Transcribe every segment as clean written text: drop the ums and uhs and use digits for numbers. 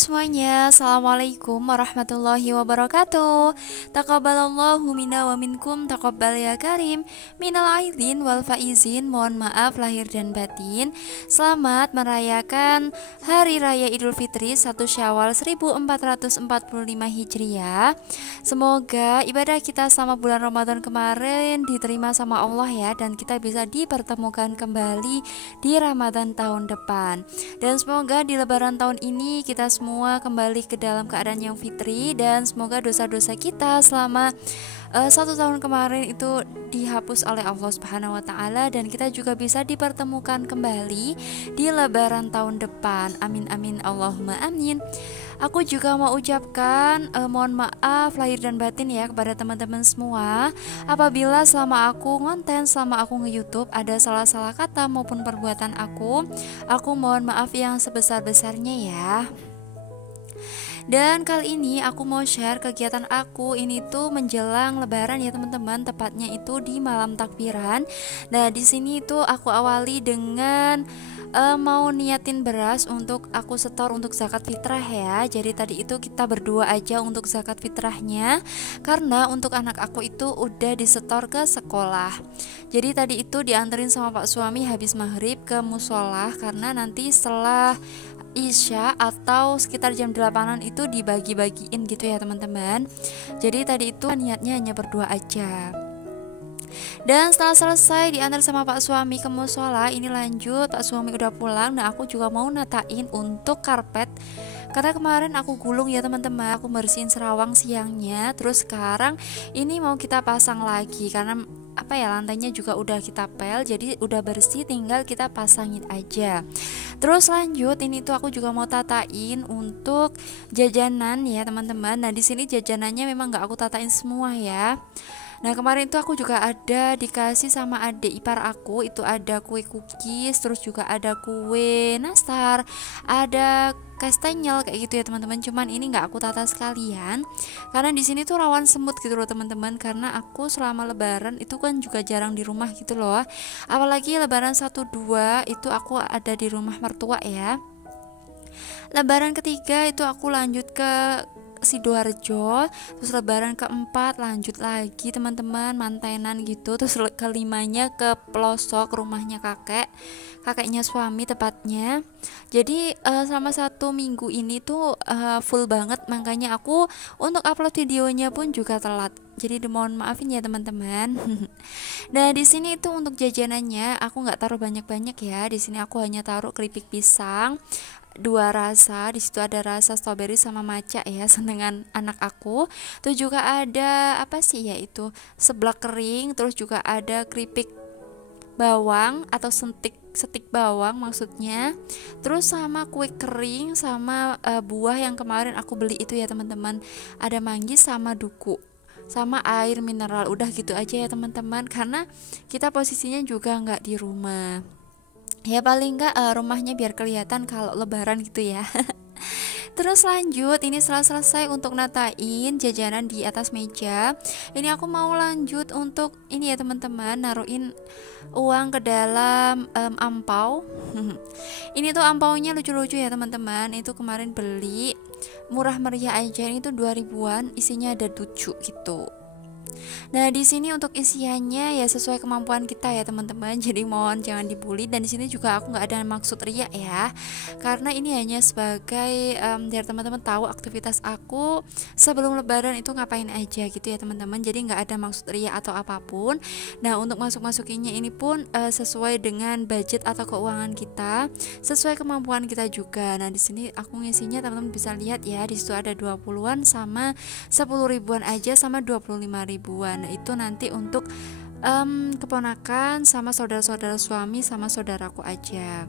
semuanya, Assalamualaikum warahmatullahi wabarakatuh. Taqabbalallahu minna wa minkum, taqabbal ya karim. Minal aidin wal faizin, mohon maaf lahir dan batin. Selamat merayakan Hari Raya Idul Fitri 1 Syawal 1445 Hijriah. Semoga ibadah kita selama bulan Ramadan kemarin diterima sama Allah ya, dan kita bisa dipertemukan kembali di Ramadan tahun depan. Dan semoga di Lebaran tahun ini kita semua kembali ke dalam keadaan yang fitri, dan semoga dosa-dosa kita selama 1 tahun kemarin itu dihapus oleh Allah Subhanahu wa Ta'ala, dan kita juga bisa dipertemukan kembali di Lebaran tahun depan. Amin amin Allahumma amin. Aku juga mau ucapkan mohon maaf lahir dan batin ya kepada teman-teman semua apabila selama aku ngonten, selama aku nge-YouTube ada salah-salah kata maupun perbuatan aku mohon maaf yang sebesar-besarnya ya. Dan kali ini aku mau share kegiatan aku ini tuh menjelang Lebaran ya teman-teman, tepatnya itu di malam takbiran. Nah di sini tuh aku awali dengan mau niatin beras untuk aku setor untuk zakat fitrah ya. Jadi tadi itu kita berdua aja untuk zakat fitrahnya, karena untuk anak aku itu udah disetor ke sekolah. Jadi tadi itu dianterin sama Pak suami habis maghrib ke musola, karena nanti setelah Isya atau sekitar jam 8-an itu dibagi-bagiin gitu ya teman-teman. Jadi tadi itu niatnya hanya berdua aja. Dan setelah selesai diantar sama Pak suami ke musola, ini lanjut Pak suami udah pulang. Nah aku juga mau natain untuk karpet, karena kemarin aku gulung ya teman-teman, aku bersihin serawang siangnya. Terus sekarang ini mau kita pasang lagi, karena lantainya juga udah kita pel, jadi udah bersih, tinggal kita pasangin aja. Terus lanjut ini tuh aku juga mau tatain untuk jajanan ya teman-teman. Nah di sini jajanannya memang nggak aku tatain semua ya. Nah kemarin itu aku juga ada dikasih sama adik ipar aku, itu ada kue cookies, terus juga ada kue nastar, ada kastengel kayak gitu ya teman-teman. Cuman ini nggak aku tata sekalian karena di sini tuh rawan semut gitu loh teman-teman, karena aku selama Lebaran itu kan juga jarang di rumah gitu loh. Apalagi Lebaran 1-2 itu aku ada di rumah mertua ya. Lebaran ketiga itu aku lanjut ke Sidoarjo, terus Lebaran keempat lanjut lagi teman-teman mantenan gitu, terus kelimanya ke pelosok rumahnya kakeknya suami tepatnya. Jadi selama 1 minggu ini tuh full banget, makanya aku untuk upload videonya pun juga telat. Jadi mohon maafin ya teman-teman. Nah di sini itu untuk jajanannya aku nggak taruh banyak-banyak ya. Di sini aku hanya taruh keripik pisang 2 rasa, di situ ada rasa strawberry sama maca ya, senengan anak aku. Terus juga ada itu seblak kering, terus juga ada keripik bawang atau setik bawang maksudnya. Terus sama kue kering sama buah yang kemarin aku beli itu ya teman-teman. Ada manggis sama duku sama air mineral. Udah gitu aja ya teman-teman, karena kita posisinya juga nggak di rumah. Ya paling nggak rumahnya biar kelihatan kalau Lebaran gitu ya. Terus lanjut, ini setelah selesai untuk natain jajanan di atas meja, ini aku mau lanjut untuk ini ya teman-teman, naruhin uang ke dalam ampau. Ini tuh ampaunya lucu-lucu ya teman-teman. Itu kemarin beli murah meriah aja, ini tuh 2000-an, isinya ada 7 gitu. Nah di sini untuk isiannya ya sesuai kemampuan kita ya teman-teman. Jadi mohon jangan dibully. Dan di sini juga aku nggak ada maksud riak ya, karena ini hanya sebagai biar teman-teman tahu aktivitas aku sebelum Lebaran itu ngapain aja gitu ya teman-teman. Jadi nggak ada maksud riak atau apapun. Nah untuk masukinnya ini pun sesuai dengan budget atau keuangan kita, sesuai kemampuan kita juga. Nah di sini aku ngisinya teman-teman bisa lihat ya, di situ ada 20-an sama 10 ribuan aja sama 25 ribuan. Nah itu nanti untuk keponakan sama saudara-saudara suami sama saudaraku aja,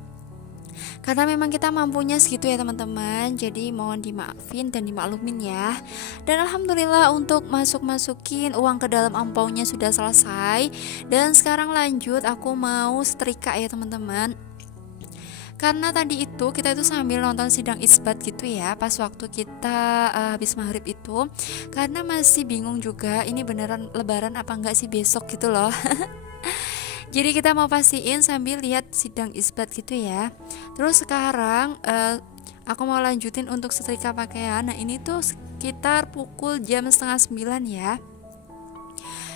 karena memang kita mampunya segitu ya teman-teman. Jadi mohon dimaafin dan dimaklumin ya. Dan alhamdulillah untuk masukin uang ke dalam ampaunya sudah selesai. Dan sekarang lanjut aku mau setrika ya teman-teman, karena tadi itu kita itu sambil nonton sidang isbat gitu ya pas waktu kita habis maghrib itu, karena masih bingung juga ini beneran Lebaran apa enggak sih besok gitu loh. Jadi kita mau pastiin sambil lihat sidang isbat gitu ya. Terus sekarang aku mau lanjutin untuk setrika pakaian. Nah ini tuh sekitar pukul jam setengah 9 ya.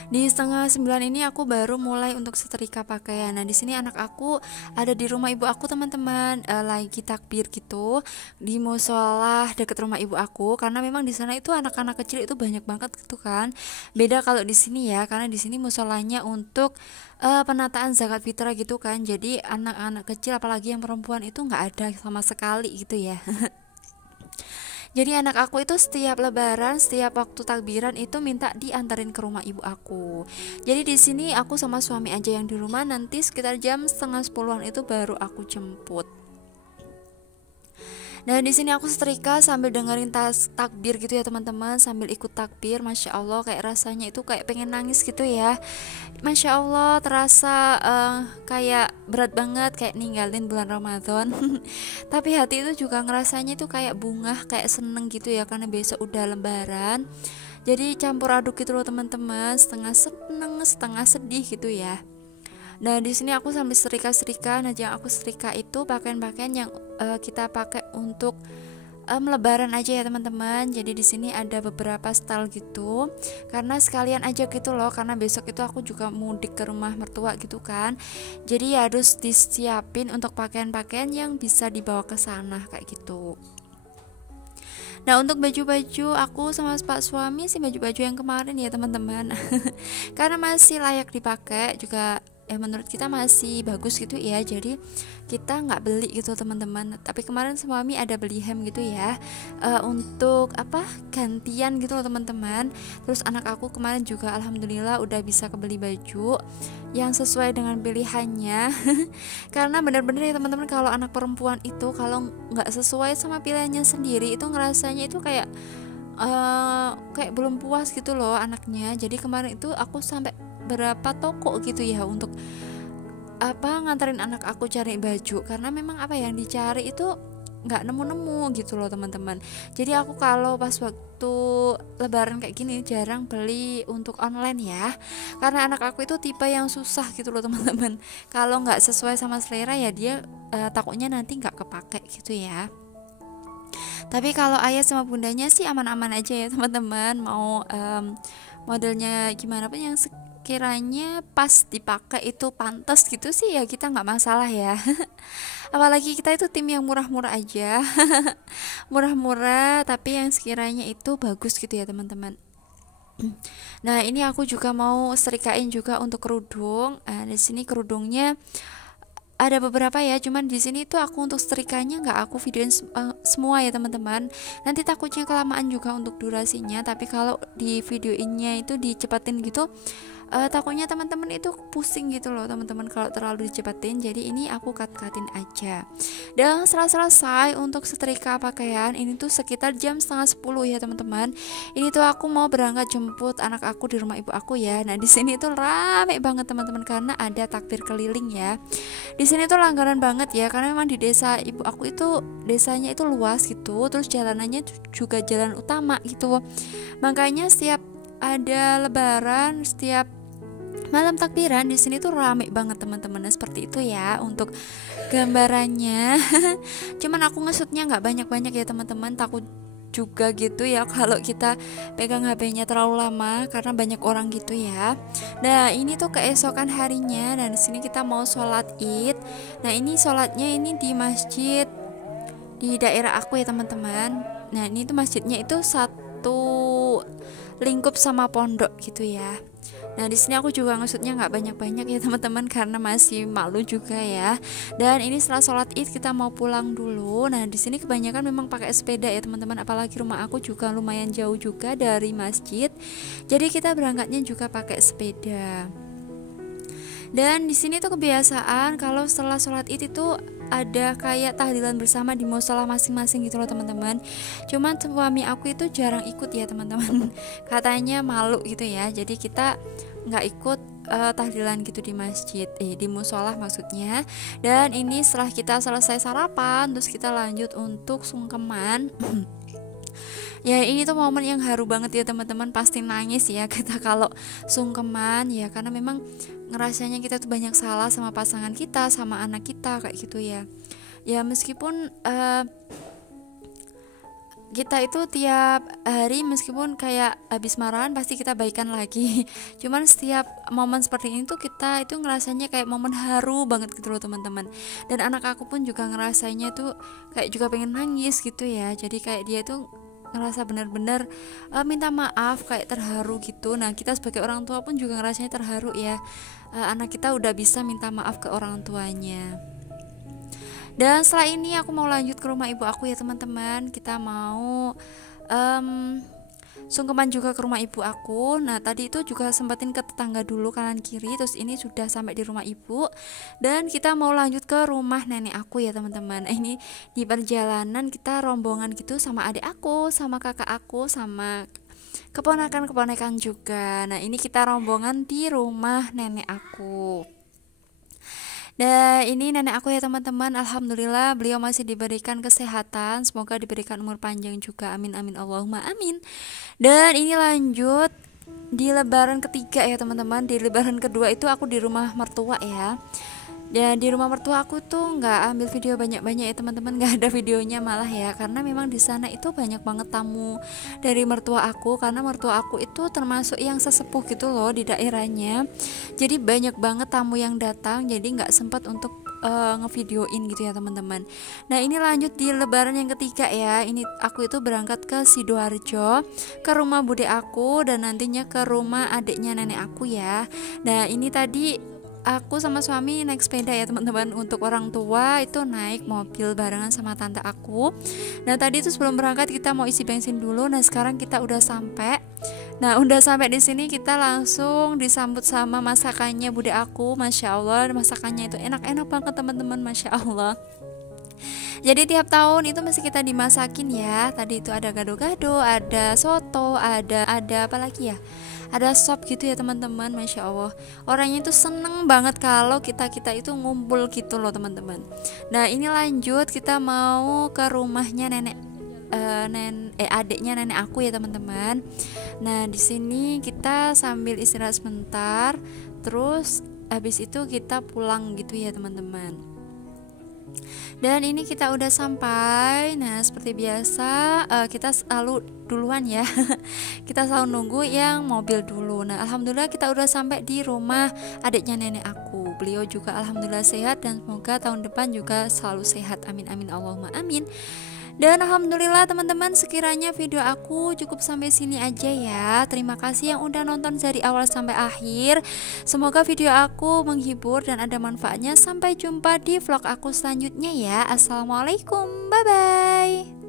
Di setengah 9 ini aku baru mulai untuk setrika pakaian. Nah di sini anak aku ada di rumah ibu aku teman-teman, lagi takbir gitu di musola deket rumah ibu aku, karena memang di sana itu anak-anak kecil itu banyak banget gitu kan. Beda kalau di sini ya, karena di sini musolanya untuk penataan zakat fitrah gitu kan. Jadi anak-anak kecil apalagi yang perempuan itu nggak ada sama sekali gitu ya. Jadi anak aku itu setiap lebaran, setiap waktu takbiran itu minta diantarin ke rumah ibu aku. Jadi di sini aku sama suami aja yang di rumah, nanti sekitar jam setengah 10-an itu baru aku jemput. Dan di sini aku setrika sambil dengerin takbir gitu ya teman-teman, sambil ikut takbir. Masya Allah, kayak rasanya itu kayak pengen nangis gitu ya. Masya Allah, terasa kayak berat banget, kayak ninggalin bulan Ramadan. Tapi hati itu juga ngerasanya itu kayak bunga, kayak seneng gitu ya, karena besok udah lebaran. Jadi campur aduk gitu loh teman-teman, setengah seneng, setengah sedih gitu ya. Nah di sini aku sambil setrika-setrika. Nah yang aku setrika itu pakaian-pakaian yang kita pakai untuk lebaran aja ya teman-teman. Jadi di sini ada beberapa style gitu, karena sekalian aja gitu loh, karena besok itu aku juga mudik ke rumah mertua gitu kan. Jadi ya harus disiapin untuk pakaian-pakaian yang bisa dibawa ke sana kayak gitu. Nah untuk baju-baju aku sama pak suami sih baju-baju yang kemarin ya teman-teman. Karena masih layak dipakai juga, menurut kita masih bagus gitu ya, jadi kita nggak beli gitu teman-teman. Tapi kemarin suami ada beli hem gitu ya, untuk apa gantian gitu loh teman-teman. Terus anak aku kemarin juga alhamdulillah udah bisa kebeli baju yang sesuai dengan pilihannya. Karena bener-bener ya teman-teman, kalau anak perempuan itu kalau nggak sesuai sama pilihannya sendiri itu ngerasanya itu kayak belum puas gitu loh anaknya. Jadi kemarin itu aku sampai berapa toko gitu ya untuk nganterin anak aku cari baju, karena memang apa yang dicari itu nggak nemu-nemu gitu loh teman-teman. Jadi aku kalau pas waktu lebaran kayak gini jarang beli untuk online ya, karena anak aku itu tipe yang susah gitu loh teman-teman. Kalau nggak sesuai sama selera ya dia takutnya nanti nggak kepake gitu ya. Tapi kalau ayah sama bundanya sih aman-aman aja ya teman-teman. Mau modelnya gimana pun yang sekiranya pas dipakai itu pantas gitu sih ya kita nggak masalah ya. Apalagi kita itu tim yang murah-murah aja. Murah-murah tapi yang sekiranya itu bagus gitu ya teman-teman. Nah ini aku juga mau serikain juga untuk kerudung. Di sini kerudungnya ada beberapa ya, cuman di sini tuh aku untuk setrikanya nggak aku videoin semua ya teman-teman. Nanti takutnya kelamaan juga untuk durasinya. Tapi kalau di videoinnya itu dicepatin gitu, takutnya teman-teman itu pusing gitu loh teman-teman kalau terlalu dicepatin. Jadi ini aku cut-cutin aja. Dan setelah selesai untuk setrika pakaian ini tuh sekitar jam setengah 10 ya teman-teman. Ini tuh aku mau berangkat jemput anak aku di rumah ibu aku ya. Nah di sini tuh rame banget teman-teman karena ada takbir keliling ya. Di sini tuh langganan banget ya, karena memang di desa ibu aku itu desanya itu luas gitu, terus jalanannya juga jalan utama gitu. Makanya setiap ada lebaran, setiap malam takbiran di sini tuh rame banget teman-teman. Seperti itu ya untuk gambarannya. Cuman aku ngesutnya nggak banyak-banyak ya teman-teman, takut juga gitu ya kalau kita pegang HP-nya terlalu lama karena banyak orang gitu ya. Nah ini tuh keesokan harinya. Nah di sini kita mau sholat id. Nah ini sholatnya ini di masjid di daerah aku ya teman-teman. Nah ini tuh masjidnya itu satu lingkup sama pondok gitu ya. Nah di sini aku juga maksudnya nggak banyak-banyak ya teman-teman karena masih malu juga ya. Dan ini setelah sholat id kita mau pulang dulu. Nah di sini kebanyakan memang pakai sepeda ya teman-teman. Apalagi rumah aku juga lumayan jauh juga dari masjid. Jadi kita berangkatnya juga pakai sepeda. Dan di sini tuh kebiasaan kalau setelah sholat id itu ada kayak tahlilan bersama di musola masing-masing gitu loh teman-teman. Cuman suami aku itu jarang ikut ya teman-teman. Katanya malu gitu ya. Jadi kita nggak ikut tahlilan gitu di masjid, di musola maksudnya. Dan ini setelah kita selesai sarapan, terus kita lanjut untuk sungkeman. Ya ini tuh momen yang haru banget ya teman-teman, pasti nangis ya kita kalau sungkeman ya, karena memang ngerasanya kita tuh banyak salah sama pasangan kita, sama anak kita kayak gitu ya. Ya meskipun kita itu tiap hari meskipun kayak habis marahan pasti kita baikan lagi. Cuman setiap momen seperti ini tuh kita itu ngerasanya kayak momen haru banget gitu loh teman-teman. Dan anak aku pun juga ngerasanya tuh kayak juga pengen nangis gitu ya. Jadi kayak dia tuh ngerasa benar-benar minta maaf, kayak terharu gitu. Nah kita sebagai orang tua pun juga ngerasanya terharu ya, anak kita udah bisa minta maaf ke orang tuanya. Dan setelah ini aku mau lanjut ke rumah ibu aku ya teman-teman. Kita mau sungkeman juga ke rumah ibu aku. Nah tadi itu juga sempetin ke tetangga dulu kanan kiri. Terus ini sudah sampai di rumah ibu. Dan kita mau lanjut ke rumah nenek aku ya teman-teman. Ini di perjalanan kita rombongan gitu sama adik aku, sama kakak aku, sama keponakan-keponakan juga. Nah ini kita rombongan di rumah nenek aku. Dan ini nenek aku ya teman-teman, alhamdulillah beliau masih diberikan kesehatan, semoga diberikan umur panjang juga, amin amin Allahumma amin. Dan ini lanjut di lebaran ketiga ya teman-teman. Di lebaran kedua itu aku di rumah mertua ya. Dan di rumah mertua aku tuh nggak ambil video banyak-banyak ya teman-teman, nggak ada videonya malah ya, karena memang di sana itu banyak banget tamu dari mertua aku, karena mertua aku itu termasuk yang sesepuh gitu loh di daerahnya. Jadi banyak banget tamu yang datang, jadi nggak sempat untuk ngevideoin gitu ya teman-teman. Nah ini lanjut di lebaran yang ketiga ya. Ini aku itu berangkat ke Sidoarjo, ke rumah bude aku, dan nantinya ke rumah adiknya nenek aku ya. Nah ini tadi aku sama suami naik sepeda ya teman-teman. Untuk orang tua itu naik mobil barengan sama tante aku. Nah tadi itu sebelum berangkat kita mau isi bensin dulu. Nah sekarang kita udah sampai. Nah udah sampai di sini kita langsung disambut sama masakannya bude aku. Masya Allah masakannya itu enak-enak banget teman-teman, masya Allah. Jadi tiap tahun itu mesti kita dimasakin ya. Tadi itu ada gado-gado, ada soto, ada apa lagi ya? Ada sop gitu ya teman-teman, masya Allah. Orangnya itu seneng banget kalau kita itu ngumpul gitu loh teman-teman. Nah ini lanjut kita mau ke rumahnya adiknya nenek aku ya teman-teman. Nah di sini kita sambil istirahat sebentar, terus habis itu kita pulang gitu ya teman-teman. Dan ini kita udah sampai. Nah seperti biasa kita selalu duluan ya. Kita selalu nunggu yang mobil dulu. Nah alhamdulillah kita udah sampai di rumah adiknya nenek aku. Beliau juga alhamdulillah sehat, dan semoga tahun depan juga selalu sehat, amin amin Allahumma amin. Dan alhamdulillah teman-teman, sekiranya video aku cukup sampai sini aja ya. Terima kasih yang udah nonton dari awal sampai akhir. Semoga video aku menghibur dan ada manfaatnya. Sampai jumpa di vlog aku selanjutnya ya. Assalamualaikum, bye bye.